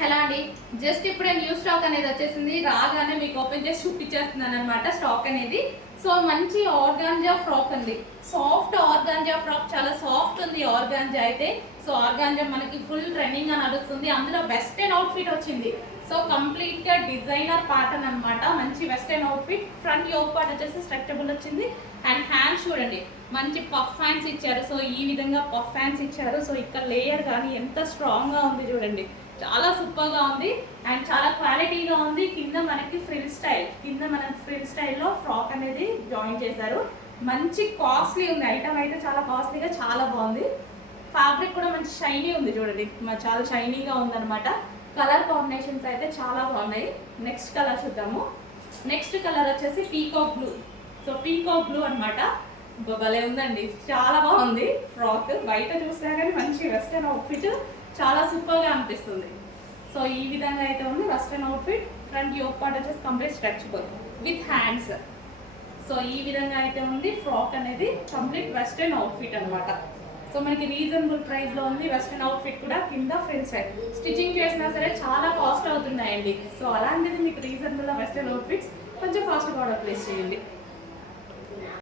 Hello అండి, just ఇప్పుడే new stock అనేది వచ్చేసింది. రాగానే మీకు ఓపెన్ చేసి చూపించేస్తున్నాను అనమాట స్టాక్ అనేది. సో మంచి ఆర్గాంజా ఫ్రాక్ అండి, సాఫ్ట్ ఆర్గాంజా ఫ్రాక్, చాలా సాఫ్ట్ ఉంది ఆర్గాంజా అయితే. సో ఆర్గాంజా మనకి ఫుల్ ట్రెండింగ్ గా నడుస్తుంది. అందులో వెస్టర్న్ అవుట్ఫిట్ వచ్చింది. సో కంప్లీట్ గా డిజైనర్ ప్యాటర్న్ అనమాట. మంచి western outfit. Front yoke part వచ్చేసి స్ట్రక్చబుల్ వచ్చింది. అండ్ హ్యాండ్స్ చూడండి, మంచి పఫ్ హ్యాండ్స్ ఇచ్చారు. సో ఈ విధంగా పఫ్ హ్యాండ్స్ ఇచ్చారు. సో ఇక్కడ లేయర్ కానీ ఎంత స్ట్రాంగ్ గా ఉంది చూడండి, చాలా సూపర్ గా ఉంది అండ్ చాలా క్వాలిటీగా ఉంది. కింద మనకి ఫ్రిల్ స్టైల్, కింద మన ఫ్రిల్ స్టైల్లో ఫ్రాక్ అనేది జాయిన్ చేశారు. మంచి కాస్ట్లీ ఉంది ఐటమ్ అయితే, చాలా కాస్ట్లీగా చాలా బాగుంది. ఫ్యాబ్రిక్ కూడా మంచి షైనీ ఉంది చూడండి, చాలా షైనీగా ఉందన్నమాట. కలర్ కాంబినేషన్స్ అయితే చాలా బాగున్నాయి. నెక్స్ట్ కలర్ చూద్దాము. నెక్స్ట్ కలర్ వచ్చేసి peacock blue. So peacock blue అనమాట. భలే ఉందండి, చాలా బాగుంది ఫ్రాక్. బయట చూసినా కానీ మంచి వెస్టర్న్ అవుట్ఫిట్, చాలా సూపర్గా అనిపిస్తుంది. సో ఈ విధంగా అయితే ఉంది western outfit. Front yoke part వచ్చేసి complete stretchable with hands. So ఈ విధంగా అయితే ఉంది ఫ్రాక్ అనేది, కంప్లీట్ వెస్టర్న్ అవుట్ఫిట్ అనమాట. సో మనకి రీజనబుల్ ప్రైస్లో ఉంది. వెస్టర్న్ అవుట్ఫిట్ కూడా కింద ఫ్రిల్ స్టైల్, స్టిచ్చింగ్ చేసినా సరే చాలా కాస్ట్ అవుతున్నాయండి. సో అలాంటిది మీకు రీజనబుల్ వెస్టర్న్ అవుట్ఫిట్స్ కొంచెం కాస్ట్ ఆర్డర్ ప్లేస్ చేయండి.